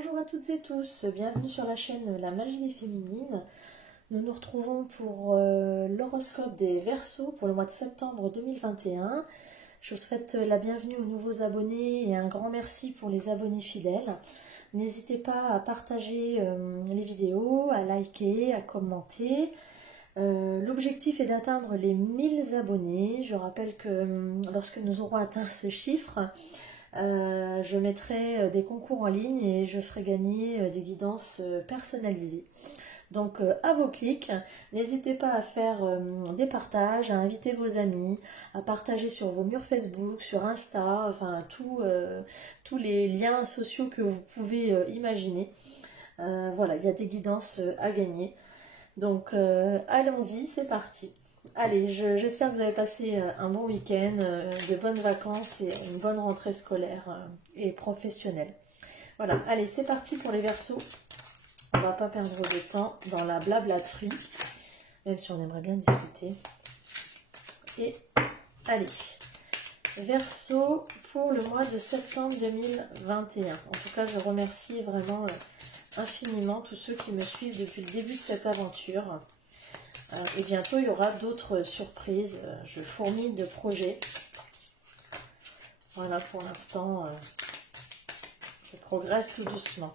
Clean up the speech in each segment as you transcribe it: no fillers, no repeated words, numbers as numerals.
Bonjour à toutes et tous, bienvenue sur la chaîne La Magie des Féminines. Nous nous retrouvons pour l'horoscope des Verseaux pour le mois de septembre 2021. Je vous souhaite la bienvenue aux nouveaux abonnés et un grand merci pour les abonnés fidèles. N'hésitez pas à partager les vidéos, à liker, à commenter. L'objectif est d'atteindre les 1000 abonnés. Je rappelle que lorsque nous aurons atteint ce chiffre, je mettrai des concours en ligne et je ferai gagner des guidances personnalisées. Donc à vos clics, n'hésitez pas à faire des partages, à inviter vos amis, à partager sur vos murs Facebook, sur Insta, enfin tous les liens sociaux que vous pouvez imaginer. Voilà, il y a des guidances à gagner. Donc allons-y, c'est parti. Allez, j'espère que vous avez passé un bon week-end, de bonnes vacances et une bonne rentrée scolaire et professionnelle. Voilà, allez, c'est parti pour les Verseaux. On ne va pas perdre de temps dans la blablaterie, même si on aimerait bien discuter. Et allez, Verseaux pour le mois de septembre 2021. En tout cas, je remercie vraiment infiniment tous ceux qui me suivent depuis le début de cette aventure. Et bientôt, il y aura d'autres surprises. Je fourmille de projets. Voilà, pour l'instant, je progresse tout doucement.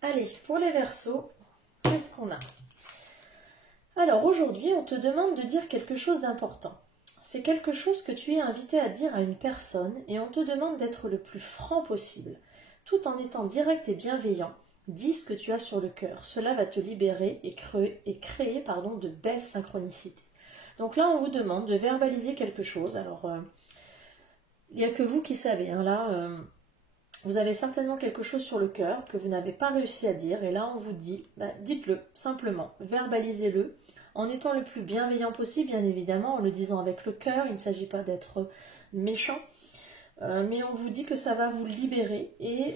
Allez, pour les Verseaux, qu'est-ce qu'on a? Alors, aujourd'hui, on te demande de dire quelque chose d'important. C'est quelque chose que tu es invité à dire à une personne et on te demande d'être le plus franc possible, tout en étant direct et bienveillant. Dis ce que tu as sur le cœur. Cela va te libérer et créer de belles synchronicités. Donc là, on vous demande de verbaliser quelque chose. Alors, il n'y a que vous qui savez. Hein, là, vous avez certainement quelque chose sur le cœur que vous n'avez pas réussi à dire. Et là, on vous dit, dites-le simplement, verbalisez-le, en étant le plus bienveillant possible, bien évidemment, en le disant avec le cœur. Il ne s'agit pas d'être méchant, mais on vous dit que ça va vous libérer et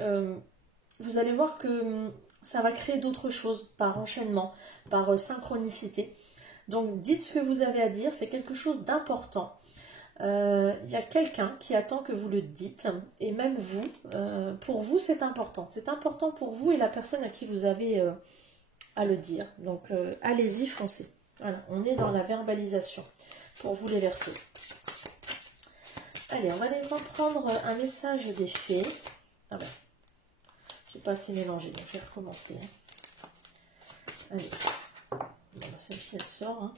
vous allez voir que ça va créer d'autres choses par enchaînement, par synchronicité. Donc dites ce que vous avez à dire, c'est quelque chose d'important. Il y a quelqu'un qui attend que vous le dites, et même vous, pour vous c'est important. C'est important pour vous et la personne à qui vous avez à le dire. Donc allez-y, foncez. Voilà, on est dans la verbalisation pour vous les Verseaux. Allez, on va aller prendre un message des fées. Ah ben. Pas assez mélangé, donc je vais recommencer. Allez, bon, celle-ci elle sort. Hein.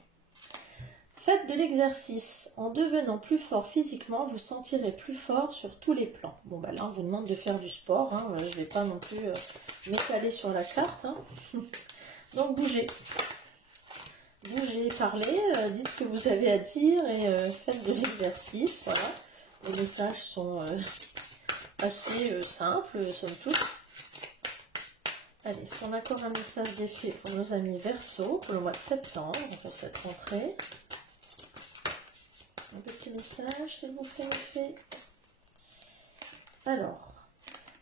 Faites de l'exercice. En devenant plus fort physiquement, vous sentirez plus fort sur tous les plans. Bon, bah là, on vous demande de faire du sport. Hein. Je ne vais pas non plus m'étaler sur la carte. Hein. Donc, bougez. Bougez, parlez, dites ce que vous avez à dire et faites de l'exercice. Voilà. Les messages sont assez simples, somme toute. Allez, est-ce qu'on a encore un message des fées pour nos amis Verseaux pour le mois de septembre, pour cette rentrée? Un petit message, s'il vous plaît, les fées. Alors,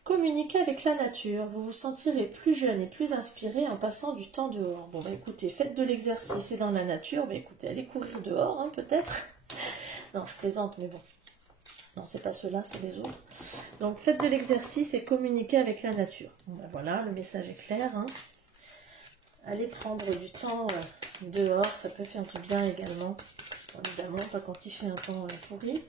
communiquez avec la nature. Vous vous sentirez plus jeune et plus inspiré en passant du temps dehors. Bon, bah écoutez, faites de l'exercice et dans la nature. Bah écoutez, allez courir dehors, hein, peut-être. Non, je plaisante, mais bon. Non, c'est pas ceux-là, c'est les autres. Donc, faites de l'exercice et communiquez avec la nature. Bon, ben voilà, le message est clair. Hein. Allez prendre du temps dehors, ça peut faire du bien également. Évidemment, pas quand il fait un temps pourri.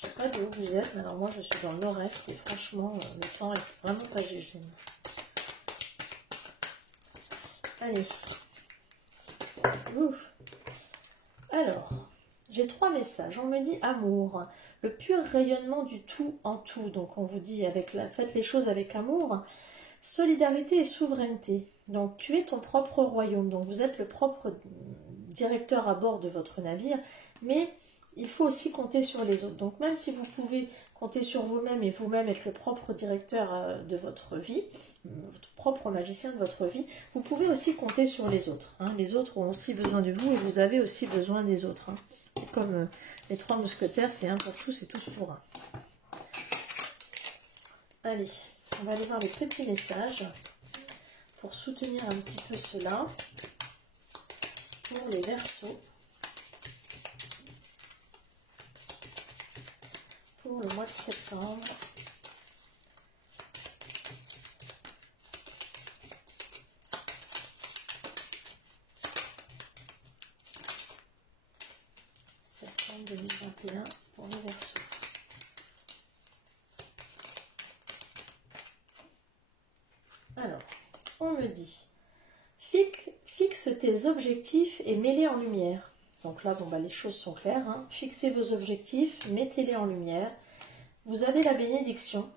Je ne sais pas d'où vous êtes, mais alors moi je suis dans le nord-est et franchement, le temps est vraiment pas GG. Allez. Ouf. Alors, j'ai 3 messages. On me dit amour, le pur rayonnement du tout en tout. Donc on vous dit faites les choses avec amour. Solidarité et souveraineté. Donc tu es ton propre royaume. Donc vous êtes le propre directeur à bord de votre navire. Mais il faut aussi compter sur les autres. Donc même si vous pouvez compter sur vous-même et vous-même être le propre directeur de votre vie, votre propre magicien de votre vie, vous pouvez aussi compter sur les autres. Hein. Les autres ont aussi besoin de vous et vous avez aussi besoin des autres. Hein. Comme les 3 mousquetaires, c'est un pour tous et tous pour un. Allez, on va aller voir les petits messages pour soutenir un petit peu cela pour les Verseaux. pour le mois de septembre. Septembre 2021 pour les Verseaux. Alors, on me dit, fixe tes objectifs et mets-les en lumière. Donc là, bon, bah, les choses sont claires. Hein. Fixez vos objectifs, mettez-les en lumière. Vous avez la bénédiction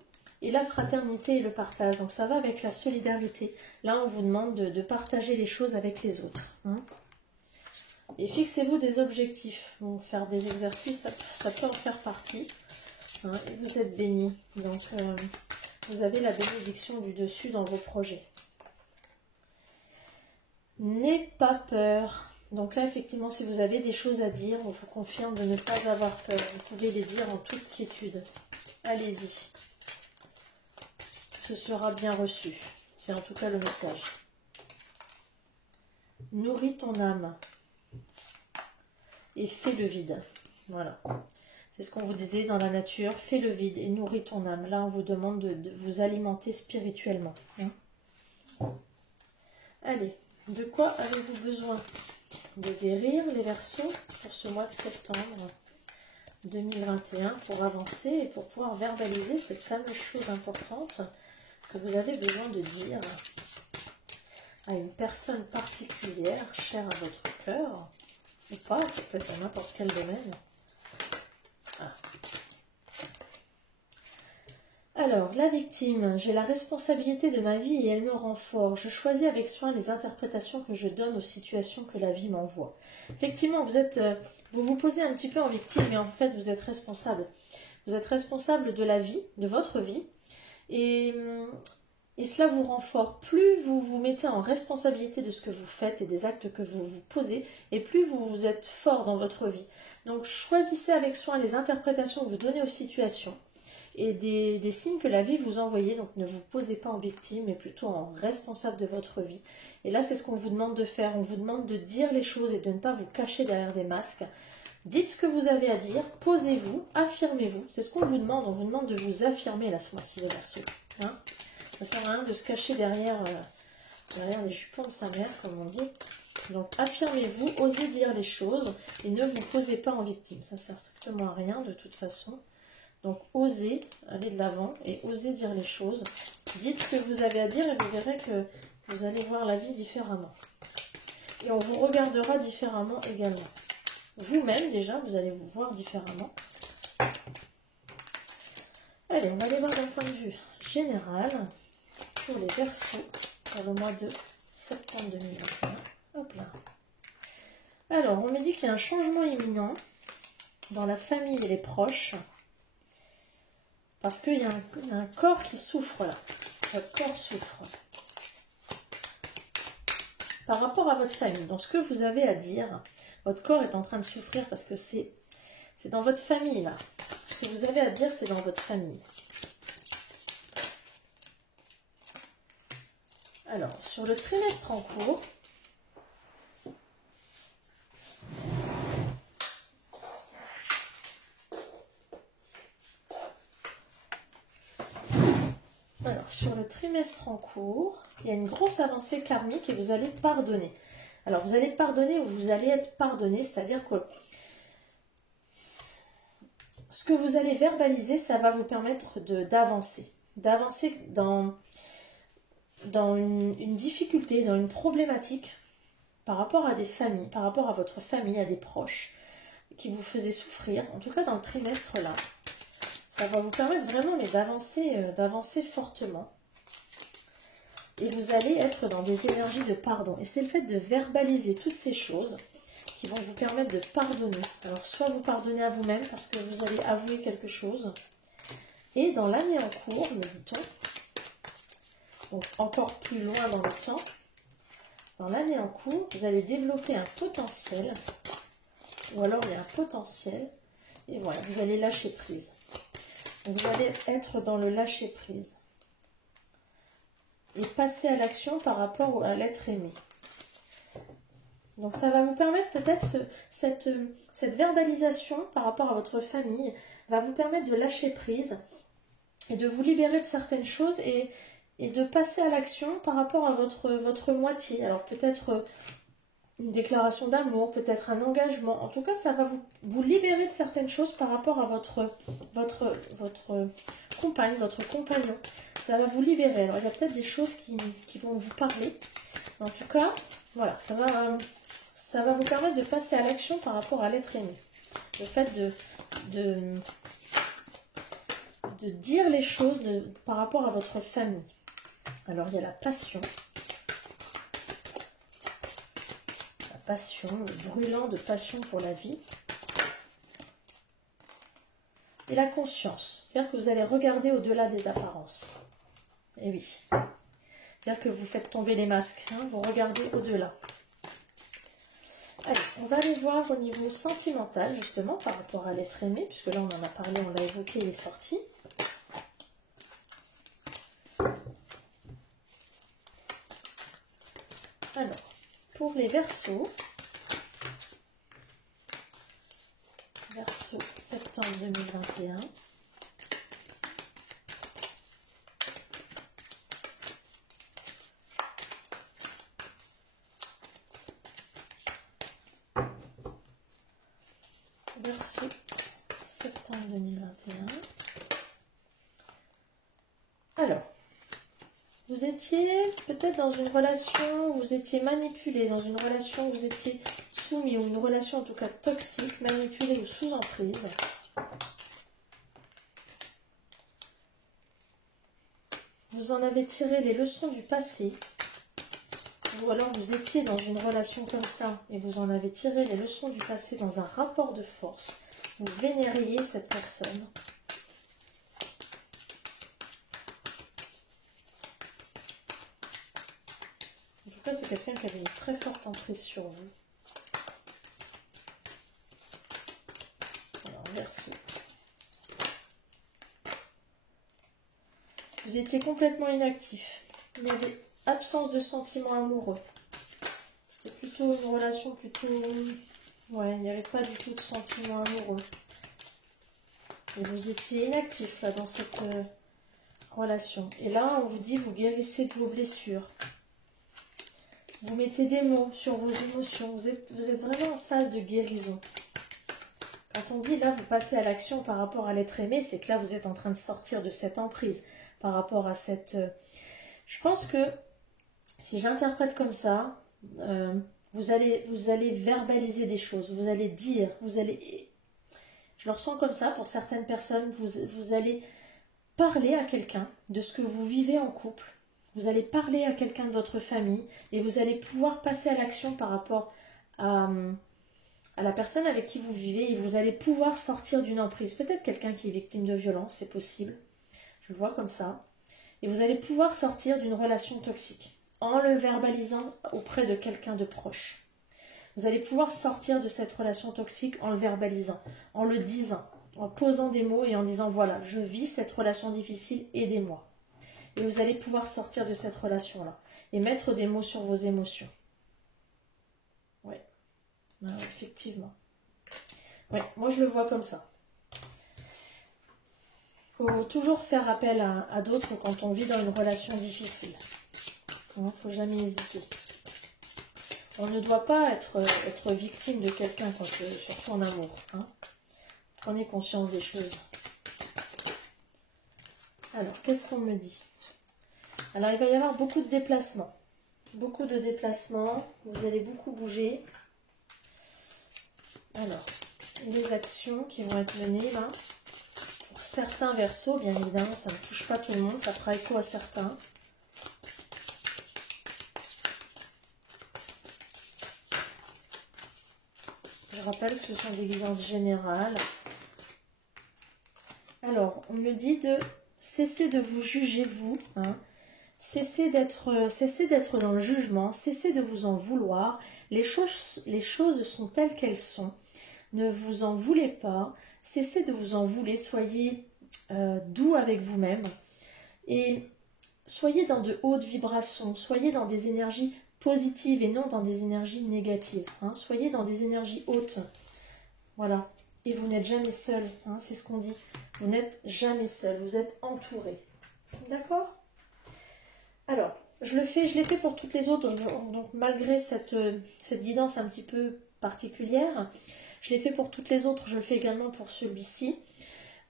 et la fraternité et le partage. Donc ça va avec la solidarité. Là, on vous demande de partager les choses avec les autres. Hein. Et fixez-vous des objectifs. Donc, faire des exercices, ça peut en faire partie. Hein. Et vous êtes bénis. Donc, vous avez la bénédiction du dessus dans vos projets. N'aie pas peur. Donc là, effectivement, si vous avez des choses à dire, on vous confirme de ne pas avoir peur. Vous pouvez les dire en toute quiétude. Allez-y. Ce sera bien reçu. C'est en tout cas le message. Nourris ton âme. Et fais le vide. Voilà. C'est ce qu'on vous disait dans la nature. Fais le vide et nourris ton âme. Là, on vous demande de vous alimenter spirituellement. Hein. Allez, de quoi avez-vous besoin? De guérir les Verseaux pour ce mois de septembre 2021 pour avancer et pour pouvoir verbaliser cette fameuse chose importante que vous avez besoin de dire à une personne particulière chère à votre cœur. Ou pas, ça peut être à n'importe quel domaine. Ah. Alors, la victime, j'ai la responsabilité de ma vie et elle me rend fort. Je choisis avec soin les interprétations que je donne aux situations que la vie m'envoie. Effectivement, vous vous posez un petit peu en victime, mais en fait, vous êtes responsable. Vous êtes responsable de la vie, de votre vie, et cela vous rend fort. Plus vous vous mettez en responsabilité de ce que vous faites et des actes que vous vous posez, et plus vous êtes fort dans votre vie. Donc, choisissez avec soin les interprétations que vous donnez aux situations et des signes que la vie vous envoie. Donc, ne vous posez pas en victime, mais plutôt en responsable de votre vie. Et là, c'est ce qu'on vous demande de faire. On vous demande de dire les choses et de ne pas vous cacher derrière des masques. Dites ce que vous avez à dire, posez-vous, affirmez-vous. C'est ce qu'on vous demande. On vous demande de vous affirmer là, ce mois-ci, les Verseaux. Hein, ça sert à rien de se cacher derrière les jupons de sa mère, comme on dit. Donc, affirmez-vous, osez dire les choses et ne vous posez pas en victime. Ça sert strictement à rien, de toute façon. Donc, osez aller de l'avant et osez dire les choses. Dites ce que vous avez à dire et vous verrez que vous allez voir la vie différemment. Et on vous regardera différemment également. Vous-même, déjà, vous allez vous voir différemment. Allez, on va aller voir d'un point de vue général pour les Verseaux pour le mois de septembre 2021. Hop là. Alors, on me dit qu'il y a un changement imminent dans la famille et les proches. Parce qu'il y a un corps qui souffre là. Votre corps souffre. Par rapport à votre famille, dans ce que vous avez à dire, votre corps est en train de souffrir parce que c'est dans votre famille là. Ce que vous avez à dire, c'est dans votre famille. Alors, sur le trimestre en cours, il y a une grosse avancée karmique et vous allez pardonner. Alors, vous allez pardonner ou vous allez être pardonné, c'est-à-dire que ce que vous allez verbaliser, ça va vous permettre d'avancer. D'avancer dans une difficulté, dans une problématique par rapport à des familles, par rapport à votre famille, à des proches qui vous faisaient souffrir, en tout cas dans le trimestre là. Ça va vous permettre vraiment d'avancer fortement. Et vous allez être dans des énergies de pardon. Et c'est le fait de verbaliser toutes ces choses qui vont vous permettre de pardonner. Alors, soit vous pardonnez à vous-même parce que vous allez avouer quelque chose. Et dans l'année en cours, nous dit-on, donc encore plus loin dans le temps, dans l'année en cours, vous allez développer un potentiel. Ou alors, il y a un potentiel. Et voilà, vous allez lâcher prise. Donc, vous allez être dans le lâcher prise. Et passer à l'action par rapport à l'être aimé. Donc ça va vous permettre peut-être, cette verbalisation par rapport à votre famille, va vous permettre de lâcher prise et de vous libérer de certaines choses et de passer à l'action par rapport à votre moitié. Alors peut-être une déclaration d'amour, peut-être un engagement. En tout cas, ça va vous libérer de certaines choses par rapport à votre compagne, votre compagnon. Ça va vous libérer. Alors, il y a peut-être des choses qui vont vous parler. En tout cas, voilà, ça va vous permettre de passer à l'action par rapport à l'être aimé. Le fait de dire les choses par rapport à votre famille. Alors, il y a la passion. Passion, le brûlant de passion pour la vie. Et la conscience, c'est-à-dire que vous allez regarder au-delà des apparences. Et oui, c'est-à-dire que vous faites tomber les masques, hein, vous regardez au-delà. Allez, on va aller voir au niveau sentimental, justement, par rapport à l'être aimé, puisque là on en a parlé, on l'a évoqué, il est sorti. Alors, pour les Verseaux, Verseau septembre 2021. Verseau septembre 2021. Alors, vous étiez peut-être dans une relation où vous étiez manipulé, dans une relation où vous étiez soumis, ou une relation en tout cas toxique, manipulé ou sous emprise. Vous en avez tiré les leçons du passé, ou alors vous étiez dans une relation comme ça et vous en avez tiré les leçons du passé dans un rapport de force. Vous vénériez cette personne. En tout cas, c'est quelqu'un qui avait une très forte emprise sur vous. Alors, Verseau. Vous étiez complètement inactif. Il y avait absence de sentiments amoureux. C'était plutôt une relation plutôt... Ouais, il n'y avait pas du tout de sentiments amoureux. Et vous étiez inactif là dans cette relation. Et là, on vous dit, vous guérissez de vos blessures. Vous mettez des mots sur vos émotions. Vous êtes vraiment en phase de guérison. Quand on dit là, vous passez à l'action par rapport à l'être aimé, c'est que là, vous êtes en train de sortir de cette emprise par rapport à cette... Je pense que, si j'interprète comme ça, vous allez verbaliser des choses, vous allez dire, je le ressens comme ça pour certaines personnes, vous allez parler à quelqu'un de ce que vous vivez en couple, vous allez parler à quelqu'un de votre famille et vous allez pouvoir passer à l'action par rapport à la personne avec qui vous vivez et vous allez pouvoir sortir d'une emprise. Peut-être quelqu'un qui est victime de violence, c'est possible, je le vois comme ça. Et vous allez pouvoir sortir d'une relation toxique en le verbalisant auprès de quelqu'un de proche. Vous allez pouvoir sortir de cette relation toxique en le verbalisant, en le disant, en posant des mots et en disant voilà, je vis cette relation difficile, aidez-moi. Et vous allez pouvoir sortir de cette relation-là et mettre des mots sur vos émotions. Oui, effectivement. Oui, moi je le vois comme ça. Il faut toujours faire appel à d'autres quand on vit dans une relation difficile. Il ne faut jamais hésiter. On ne doit pas être victime de quelqu'un, surtout en amour. Hein. Prenez conscience des choses. Alors, qu'est-ce qu'on me dit? Alors, il va y avoir beaucoup de déplacements. Beaucoup de déplacements. Vous allez beaucoup bouger. Alors, les actions qui vont être menées là. Pour certains Verseaux, bien évidemment, ça ne touche pas tout le monde. Ça fera écho à certains. Je rappelle que ce sont des guidances générales. Alors, on me dit de cesser de vous juger, vous. Hein. Cessez d'être dans le jugement. Cessez de vous en vouloir. Les choses sont telles qu'elles sont. Ne vous en voulez pas. Cessez de vous en vouloir. Soyez doux avec vous-même. Et soyez dans de hautes vibrations. Soyez dans des énergies positives et non dans des énergies négatives. Hein. Soyez dans des énergies hautes. Voilà. Et vous n'êtes jamais seul. Hein, c'est ce qu'on dit. Vous n'êtes jamais seul. Vous êtes entouré. D'accord? Alors, je l'ai fait pour toutes les autres. Donc, malgré cette guidance un petit peu particulière, je l'ai fait pour toutes les autres. Je le fais également pour celui-ci.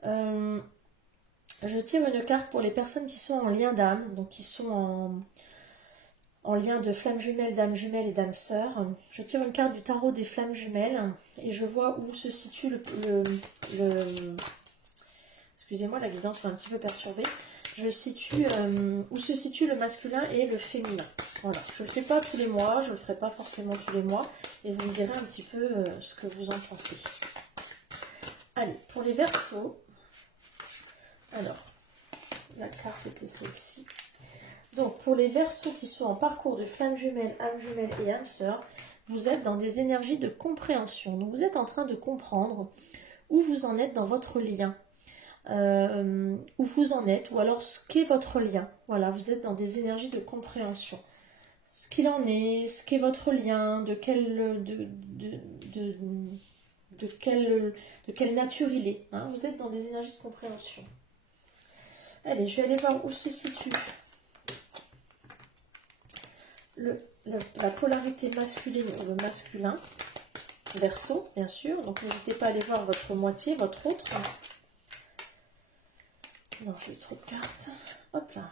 Je tire une carte pour les personnes qui sont en lien d'âme, donc qui sont en lien de flammes jumelles, d'âmes jumelles et d'âmes sœurs. Je tire une carte du tarot des flammes jumelles et je vois où se situe excusez-moi, la guidance m'a un petit peu perturbée. Je situe où se situe le masculin et le féminin. Voilà, je ne le fais pas tous les mois, je ne le ferai pas forcément tous les mois et vous me direz un petit peu ce que vous en pensez. Allez, pour les Verseaux. Alors, la carte était celle-ci. Donc, pour les Verseaux qui sont en parcours de flammes jumelles, âmes jumelles et âmes sœurs, vous êtes dans des énergies de compréhension. Donc, vous êtes en train de comprendre où vous en êtes dans votre lien. Où vous en êtes, ou alors ce qu'est votre lien. Voilà, vous êtes dans des énergies de compréhension. Ce qu'il en est, ce qu'est votre lien, de quelle nature il est. Hein, vous êtes dans des énergies de compréhension. Allez, je vais aller voir où se situe la polarité masculine ou le masculin. Verseau, bien sûr. Donc, n'hésitez pas à aller voir votre moitié, votre autre. Non, j'ai trop de cartes. Hop là.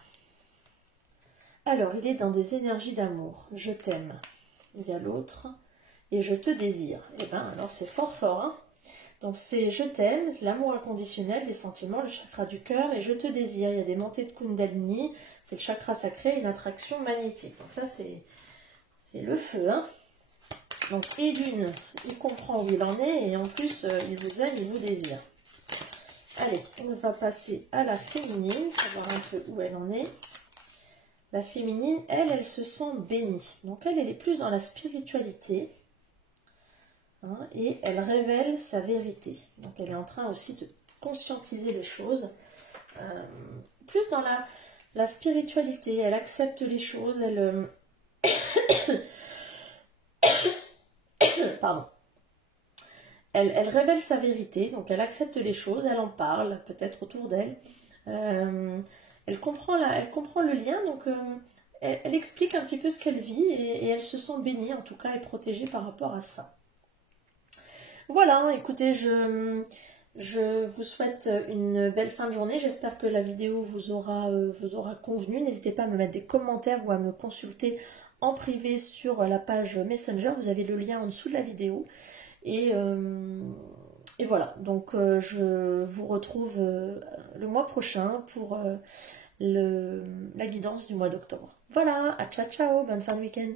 Alors, il est dans des énergies d'amour. Je t'aime. Il y a l'autre. Et je te désire. Eh bien, alors c'est fort fort. Hein, donc, c'est je t'aime, l'amour inconditionnel, des sentiments, le chakra du cœur. Et je te désire. Il y a des montées de Kundalini. C'est le chakra sacré, une attraction magnétique. Donc là, c'est le feu. Hein. Donc, et d'une, il comprend où il en est. Et en plus, il vous aime, il vous désire. Allez, on va passer à la féminine, savoir un peu où elle en est. La féminine, elle se sent bénie. Donc elle est plus dans la spiritualité. Hein, et elle révèle sa vérité. Donc elle est en train aussi de conscientiser les choses. Plus dans la spiritualité. Elle accepte les choses. Elle... Pardon. Elle révèle sa vérité, donc elle accepte les choses, elle en parle, peut-être autour d'elle. Elle comprend le lien, donc elle explique un petit peu ce qu'elle vit et elle se sent bénie, en tout cas, et protégée par rapport à ça. Voilà, écoutez, je vous souhaite une belle fin de journée. J'espère que la vidéo vous aura convenu. N'hésitez pas à me mettre des commentaires ou à me consulter en privé sur la page Messenger. Vous avez le lien en dessous de la vidéo. Et voilà, donc je vous retrouve le mois prochain pour la guidance du mois d'octobre. Voilà, à ciao ciao, bonne fin de week-end.